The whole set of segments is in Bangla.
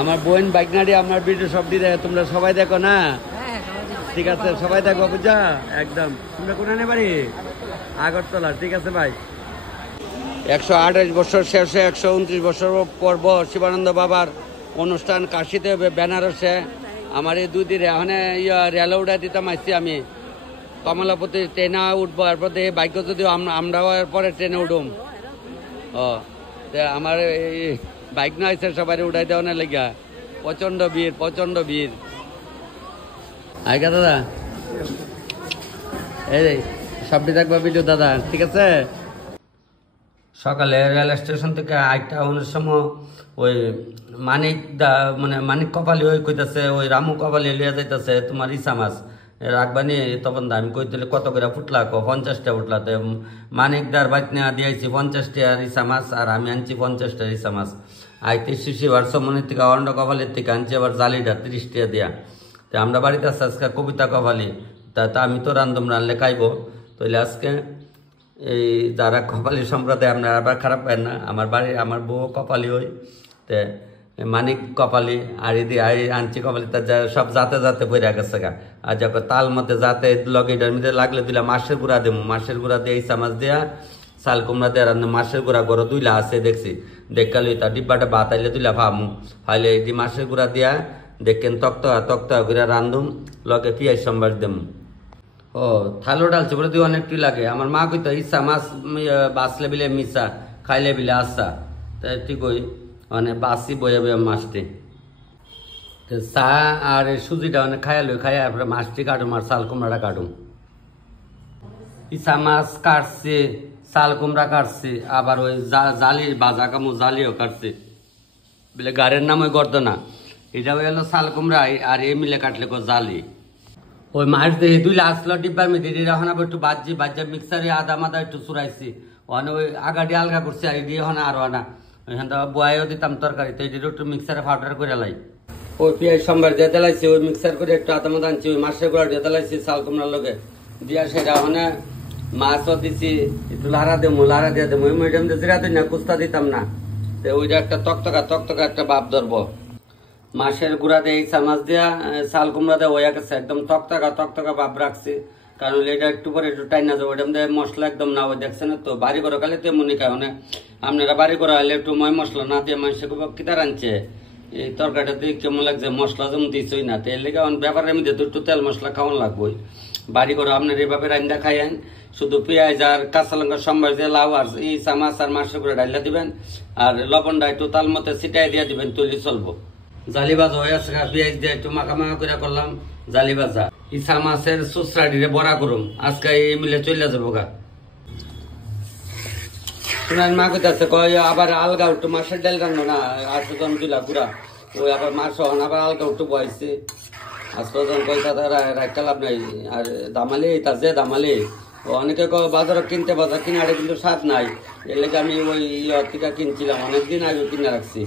আমার বোন বাইক নাড়ি আপনার ভিডিও সব দিয়ে দেয়, তোমরা সবাই দেখো না? ঠিক আছে, সবাই দেখো বুঝা একদম। তোমরা কোথায় বাড়ি? আগরতলা। ঠিক আছে ভাই। 128 বছর শেষে 129 বছর পর্ব শিবানন্দ বাবার অনুষ্ঠান কাশিতে বেনারসে। আমার এই দুদিনে ওখানে রেল উঠা দিতাম আসছি আমি। কমলাপতি ট্রেনে উঠবো, এরপর দিয়ে বাইক যদি আমরাও পরে ট্রেনে উঠুম। ও আমার এই বাইক না আসছে সবাই উঠাই দেওয়া না লেগা। প্রচন্ড ভিড়, প্রচন্ড ভিড়। আইগা দাদা, এই সবটি থাকবে ভিডিও দাদা। ঠিক আছে। সকালে রেল স্টেশন থেকে আরেকটা অনেক সময় ওই মানিক মানে মানিক কপালি ওই কইতাছে ওই রামু কপালি লিয়া যাইতেছে তোমার ইসা মাছ রাখবানি। তখন আমি কইতে কত করে ফুটলা? 50টা ফুটলা। তো মানিকদার বাইক নেওয়া দিয়েছি 50টা ইসা মাছ, আর আমি আনছি 50টা ইসা মাছ। আইতে শিশি বারসমনের থেকে অন্ড কপালের থেকে আনছি আবার জালিটা 30টা দিয়া। তো আমরা বাড়িতে আসছি আজকে কবিতা কপালি। তা আমি তো রান্ধম রানলে খাইবো। তাইলে আজকে এই যারা কপালি সম্প্রদায় আপনারা আবার খারাপ পায় না, আমার বাড়ি আমার বউ কপালি হই। তে মানিক কপালি আর এদি আনছি কপালি, তার সব যাতে যাতে বইরা গেছে গা। আর যখন তাল মতে যাতে লগেটার মধ্যে লাগলে দিলা মাছের গুঁড়া দেবো, মাছের গুঁড়া দিয়ে ইসা মাছ দেয়া চাল কুমড়া দেওয়ার মাছের গুঁড়া গড় দুইলা আছে দেখছি। দেখালি তার ডিব্বাটা ভাত আইলে দুইলা ভাবু হাইলে এটি মাছের গুঁড়া দিয়া দেখেন তক্তা করে রান্ধুম, লগে পিঁয়াজ সম্বার দেম। ও থালো ডালছে বলে তুই অনেকটি লাগে। আমার মা কইতো ইচ্ছা মাছ বাঁচলে বিলে মিশা, খাইলে বিলে আসা। তাই ঠিক ওই মানে বাসি বয়ে বয়ে মাছটি চা আর সুজিটা অনেক খাইয়ালো, খাইয়া তারপরে মাছটি কাটুম আর চাল কুমড়াটা কাটুম। ইচ্ছা মাছ কাটছি, চাল কুমড়া কাটছি, আবার ওই জালির বাজা কামু জালিও কাটছি। বলে গাড়ির নাম ওই গর্দনা। এটা হলো চাল কুমড়া আর এ মিলে কাটলে জালি। ওই মাছ দিয়ে দুইলা আসলো ডিব্বার মেয়ে এখন আবার একটু বাজ্যা মিক্সারে আদা মাদা একটু চুরাইছি। ওখানে ওই আগাটি আলগা করছি আর এটি এখন আরো আনা ওইখান থেকে বয়াইও দিতাম তরকারি। তো এটি একটু মিক্সারে পাউডার করে লাই। ওই পেঁয়াজ সম্বার দিয়ে দিলাইছি, ওই মিক্সার করে একটু আদা মাদা আনছি, ওই মাছের গুঁড়া দিয়ে দিলাইছি চাল কুমড়ার লগে দিয়া। সেটা ওখানে মাছও দিছি, একটু লাড়া দিয়ে দেবো। ওই মিডিয়াম দিয়ে জিরা দিই না, কুস্তা দিতাম না। তো ওইটা একটা তক্তকা একটা বাপ ধরবো। মাছের গুঁড়া দিয়ে ইচ্ছা মাছ দিয়া চাল কুমড়া দিয়ে ওয়া গেছে একদম তক্তকা ভাব রাখছি। কারণ এটা একটু পরে একটু টাইনা যাবো। ওইটা দিয়ে মশলা একদম না ওই দেখছেন তো বাড়ি করে খালে তো মনে খায় মানে আপনারা বাড়ি করে হলে একটু ময় মশলা না দিয়ে মানুষের কিতার আনছে এই তরকারিটা দিয়ে কেমন লাগছে মশলা যেমন দিচ্ছই না। তেল লেগে ব্যাপারে আমি যেহেতু একটু তেল মশলা খাওয়ান লাগবোই। বাড়ি করে আপনার এইভাবে রান্না খাইয়েন, শুধু পেঁয়াজ আর কাঁচা লঙ্কা সম্বার দিয়ে লাউ আর ইচ্ছা মাছ আর মাছের গুঁড়া ডাইলা দিবেন আর লবণটা একটু তাল মতো ছিটাই দিয়ে দিবেন, তৈরি চলবো। জালি ভাজা হয়ে আছে, পেঁয়াজ দিয়ে একটু মাখা করে করলাম জালি ভাজা। ইচ্ছা মাছের সুসরাডিরে বড়া করুম আজকে এই মিলে চলে যাবো গা। শুনেন মা কোথাছে কয় আবার আলগা একটু মাছের ডাল রান্না না আসন দিলা গুড়া ওই আবার মাছ হন আবার আলগা একটু বয়সে আসন পয়সা রাখতে লাভ নাই। আর দামালি তাছে দামালি অনেকে বাজার কিনতে বাজার কিনে আরে কিন্তু স্বাদ নাই। এর লেগে আমি ওই থেকে কিনছিলাম অনেকদিন আগে কিনে রাখছি।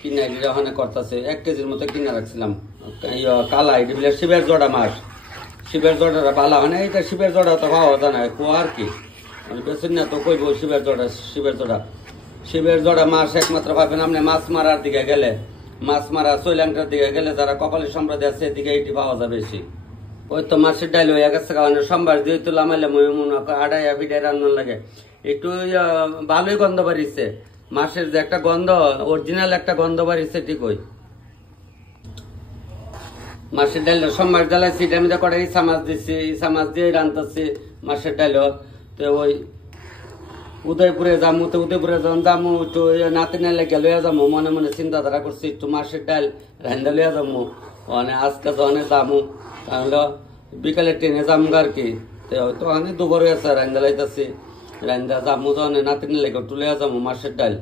কিনে ওখানে করতেছে 1 কেজির মতো কিনে রাখছিলাম। কালা এটা বলে শিবের জোড়া মাছ, শিবের জোড়াটা ভালো হয় না। এটা শিবের জোড়া তো পাওয়া যায় না, কুয়া আর কি বেশি না তো কইব। শিবের জোড়া মাছ একমাত্র পাবেন আপনি মাছ মারার দিকে গেলে, মাছ মারা শ্রীলঙ্কার দিকে গেলে যারা কপালি সম্প্রদায় আছে এদিকে এটি পাওয়া যায় বেশি। ওই তো মাছের ডাইল হয়ে গেছে কারণে সোমবার দিয়ে তো লামাইলে আড়াইয়া বিডাই রান্নার লাগে একটু ভালোই গন্ধ বাড়িছে। মাছের যে একটা গন্ধ অরিজিনাল একটা গন্ধ বাড়িছে ঠিক ওই মাছের ডাইল সোমবার জ্বালাইছি। এটা আমি কটা ইচ্ছা মাছ দিচ্ছি, ইচ্ছা মাছ দিয়ে রান্তাছি মাছের ডাইল। তো ওই উদয়পুরে যামু, তো উদয়পুরে যখন যামু একটু নাতি নাইলে লইয়া যাবো মনে মনে চিন্তাধারা করছি একটু মাছের ডাল রান্দা লইয়া যাবো। মানে আজকে যখন যামু তাহলে বিকালে ট্রেনে যাবো আর কি। তো অনেক দুপুরে আছে রান্দা লাইতেছি, রান্দা যাবো যখন নাতি নাইলে একটু লইয়া যাবো মাছের ডাল।